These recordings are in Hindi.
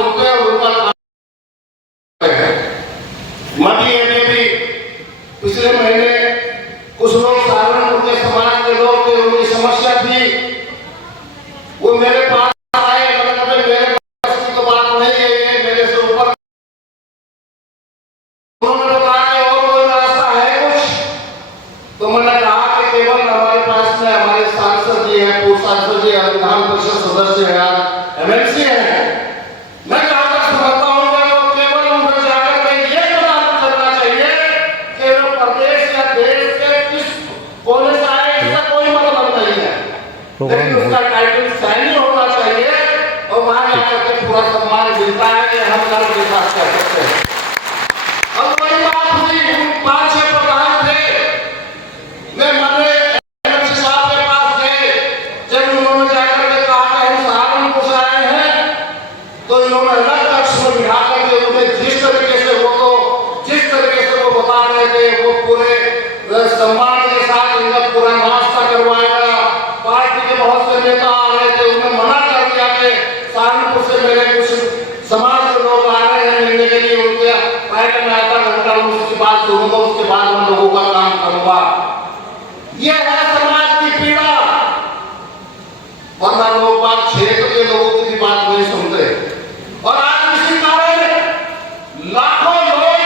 सुनते हैं और उनका मध्य में भी पिछले महीने कुछ लोग सहारनपुर के समाज के लोग थे, उनकी समस्या थी, वो मेरे पास आए, मेरे पास की तो बात नहीं है, ये मेरे से ऊपर। उन्होंने बताया और कोई रास्ता है कुछ, तो मैंने कहा कि केवल हमारे पास में हमारे सांसद जी हैं, पूर्व सांसद जी हैं, विधान परिषद सदस्य हैं, एमएलसी हैं। मैं जहां तक समझता हूं कि केवल उनको जाकर के ये पता चलना चाहिए कि वो प्रदेश या देश के किस कोने से आए, इसका कोई मतलब नहीं है, लेकिन उसका टाइटल सैनिक होना चाहिए और वहां जाकर के पूरा सम्मान मिलता है कि हम गर्व के साथ कह सकते हैं। अब वही बात हुई, 5-6 प्रधान थे, मैं माने एमएलसी साहब के पास गए, जब उन्होंने जाकर के कहा कि हम सहारनपुर से आए हैं, तो इन्होंने अलग पक्ष में बिठा करके उन्हें जिस तरीके से वो बता रहे थे, वो पूरे सम्मान के साथ इनका पूरा नाश्ता करवाया। पार्टी के बहुत से नेता आ रहे थे, उन्हें मना कर दिया कि सहारनपुर से मेरे कुछ समाज के लोग आ रहे हैं मिलने के लिए, उनके पहले मैं आधा घंटा उनकी बात सुनूंगा, उसके बाद मैं लोगों का काम करूंगा। ये है समाज की पीड़ा, वरना लोग बात क्षेत्र के लोगों की भी बात नहीं सुनते। और आज इसी कारण लाखों लोग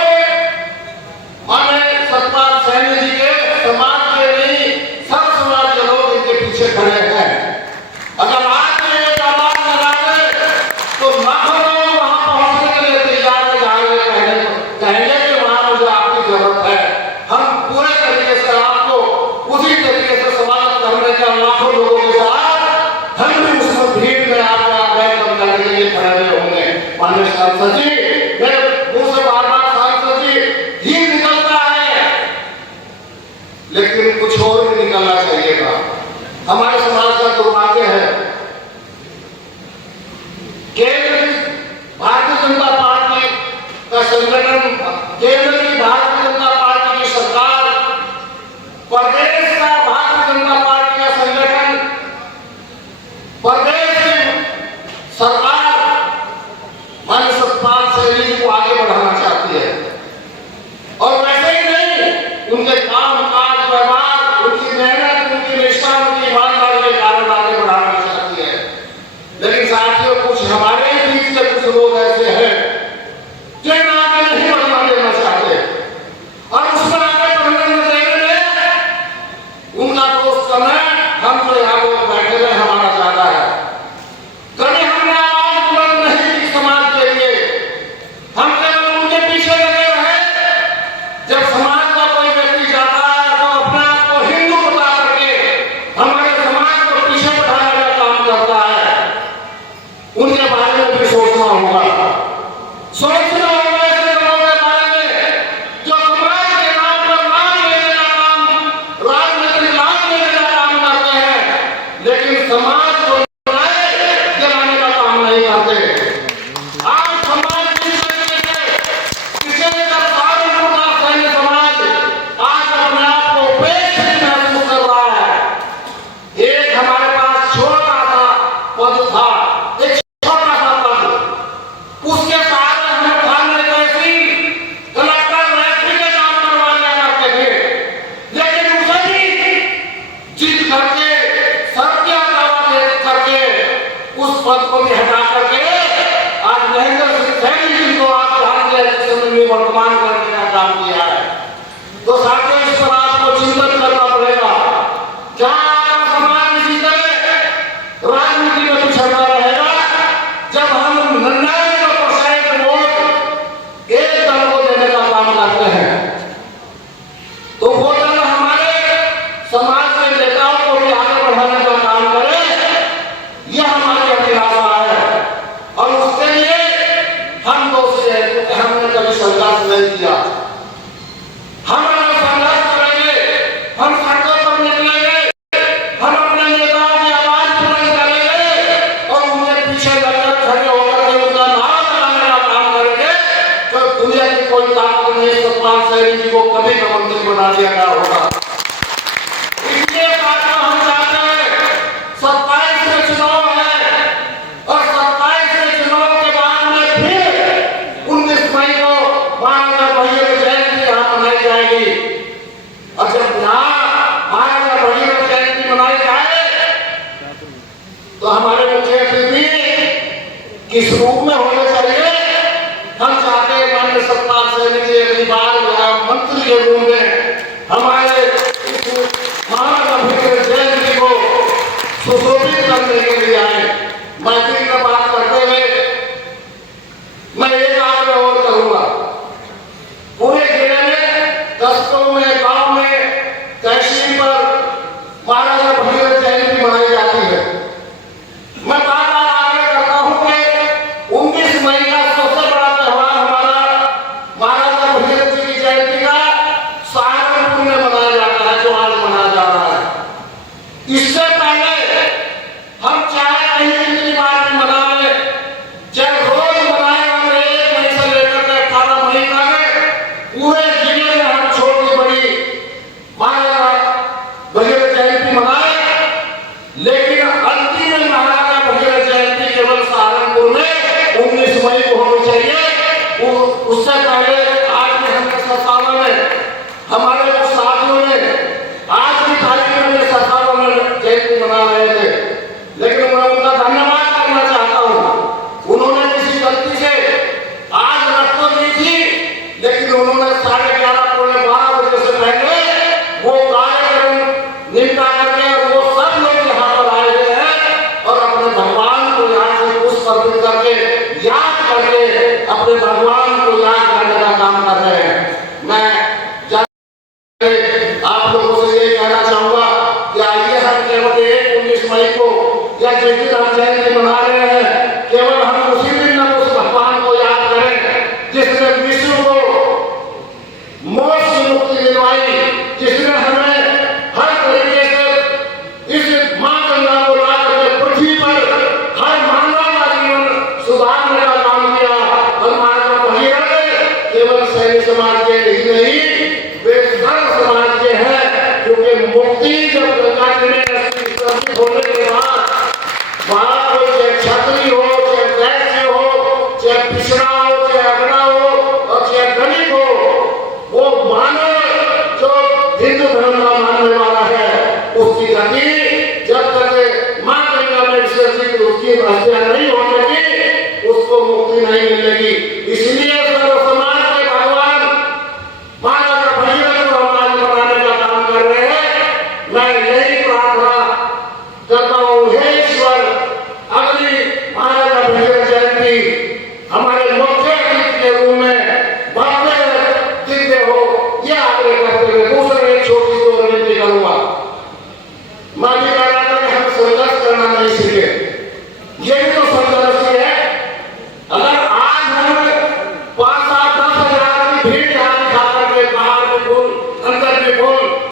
माने सतपाल सैनी जी के समाज के नहीं, सब समाज के लोग इनके पीछे खड़े हैं। अगर आज ये आवाज लगा दे तो लाखों लोग वहां पहुंचने के लिए तैयार है, कहेंगे कि वहां मुझे आपकी जरूरत है। हम पूरे तरीके से आपको उसी तरीके से स्वागत करने का लाखों लोगों के साथ हम भी उसमें भीड़ में आपका वेलकम करने के लिए खड़े हुए होंगे। माननीय सांसद जी, मेरे मुंह से बार-बार सांसद जी ही निकलता है, लेकिन कुछ और भी निकलना चाहिए था। हमारे समाज का दुर्भाग्य है, केंद्र की भारतीय जनता पार्टी का संगठन, केंद्र की भारतीय जनता पार्टी की सरकार, प्रदेश का भारतीय जनता पार्टी का संगठन, प्रदेश की सरकार माननीय सतपाल सैनी जी को आगे बढ़ाना चाहती है। और वैसे ही नहीं, उनके काम काज व्यवहार, उनकी मेहनत, उनकी निष्ठा, उनकी ईमानदारी के कारण आगे बढ़ाना चाहती है। लेकिन साथियों, कुछ हमारे बीच के कुछ लोग ऐसे हैं जिन्हें आगे नहीं बढ़ना देना चाहते, और उसमें आगे बढ़ने न देने में उनका दोस्त कम है, हम तो यहाँ लोग बैठे रहे, हमारा ज्यादा है। कभी हमने आवाज बुलंद नहीं की समाज के लिए, हम केवल उनके पीछे लगे रहे। जब समाज का कोई व्यक्ति जाता है तो अपने आप को हिंदू बता करके हमारे समाज को पीछे बढ़ाने का काम करता है। उनके बारे में भी सोचना होगा, सोचना होगा ऐसे लोगों के बारे में जो समाज के नाम पर लाभ लेने का काम, राजनीतिक लाभ लेने का काम करते हैं, लेकिन समाज को जलाने का काम नहीं करते। आज समाज जिस तरीके से किसी का सहारनपुर का सैन्य समाज आज अपने आप को उपेक्षित महसूस कर रहा है। एक हमारे पास छोटा सा पद था, एक छोटा सा पद, उसके सहारे हमें थाने तहसील कलेक्टर रजिस्ट्री के काम करवा लिया करते थे, लेकिन उसे भी जीत करके सत्या दावा दे करके उस पद को भी हटा करके आज महेंद्र सिंह सैनी जी को आप भारतीय अध्यक्ष में वर्तमान करने का काम किया है। तो साथियों, इस पर आपको चिंतन करना पड़ेगा। क्या आपका समाज इसी तरह राजनीति में पिछड़ता रहेगा? जब हम 99% वोट एक दल को देने का काम करते हैं, तो वो दल हमारे समाज के नेताओं को भी आगे बढ़ाने का काम करे, यह हमारी अभिलाषा है। और उसके लिए हम दोषी हैं, क्योंकि हमने कभी संघर्ष नहीं किया। हम संघर्ष करेंगे, हम सड़कों पर निकलेंगे, हम अपने नेताओं की आवाज बुलंद करेंगे और उनके पीछे लगकर खड़े होकर के उनका नारा लगाने का काम करेंगे, तो दुनिया की कोई ताकत नहीं सतपाल सैनी जी को कभी का मंत्री बना दिया गया होगा। इसलिए हम चाहते हैं 27 में चुनाव है, और 27 में चुनाव के बाद में रूप में होने चाहिए। हम चाहते हैं माननीय सतपाल सैनी जी अगली बार मंत्री के रूप में हमारे महाराजा भीमराव जयंती को सुशोभित करने के लिए आए। मैत्री का बात करते हुए मैं एक आग्रह और करूंगा, पूरे जिले में कस्बों में गांव में तहसील पर महाराजा भीमराव जयंती मनाई जाती है। मैं बार बार आग्रह करता हूं कि 19 मई का सबसे बड़ा त्योहार हमारा महाराजा भीमराव जी की जयंती का सहारनपुर में मनाया जाता है, जो आज मनाया जा रहा है। इससे पहले हम चाहे कहीं कितनी बार भी मना लें, चाहे रोज मनाए, हम 1 मई से लेकर के 18 मई तक पूरे जिले में हम छोटी बड़ी महाराजा भीमराव जयंती मनाए, लेकिन अंतिम में महाराजा भीमराव जयंती केवल सहारनपुर में 19 मई को होनी चाहिए। उससे पहले आज भी हमने सतावा में हमारे कुछ साथियों ने आज की तारीख में सतावा में जयंती मना रहे थे, लेकिन मैं उनका धन्यवाद करना चाहता हूँ। उन्होंने किसी गलती से आज रख तो दी थी, लेकिन उन्होंने 11:30 पौने 12 बजे से पहले वो कार्यक्रम निपटा करके वो सब लोग यहाँ पर आए हुए हैं और अपने भगवान को यहाँ से पुष्प अर्पित करके याद करके अपने भगवान को याद करने का काम कर रहे हैं। मैं आप लोगों से ये कहना चाहूंगा कि आइए हम केवल 19 मई को या जिस दिन हम जयंती मना रहे हैं, केवल हम उसी दिन न उस भगवान को याद करें जिसने विश्व को मौत से मुक्ति दिलवाई, जिसने हमें हर तरीके से इस मां गंगा को ला करके पृथ्वी पर हर मानव का जीवन सुधारने का काम किया। और महाराजा भीमराव ने केवल सैनिक समाज के ही नहीं, वे सर्व समाज के हैं, क्योंकि मुक्ति जब गंगा जी में स्थापित होने के बाद वहां कोई चाहे क्षत्रिय हो, चाहे वैश्य हो, चाहे पिछड़ा हो, चाहे अगड़ा हो और चाहे धनिक हो, वो मानव जो हिंदू धर्म का मानने वाला है, उसकी गति जब तक मां गंगा में विसर्जित उसकी हत्या नहीं हो सकी, उसको मुक्ति नहीं मिलेगी। इसलिए सर्व समाज के भगवान महाराजा भीमराव को हम आज मनाने का काम कर रहे हैं। मैं यही प्रार्थना करता हूँ, हे ईश्वर, अगली महाराजा भीमराव जयंती हमारे